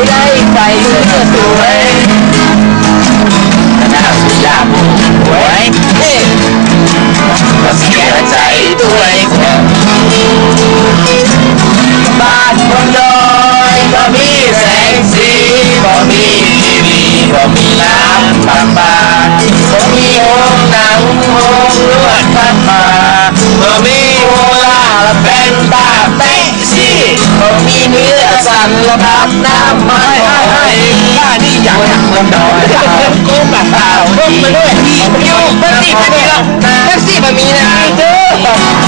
Today, baby, the way. ละน้ำน้ำไม่ให้ข้านี่อยากอยากมันดอยก้มแบบเท้าก้มมาด้วยโยกแท็กซี่มันมีนะแท็กซี่มันมีนะ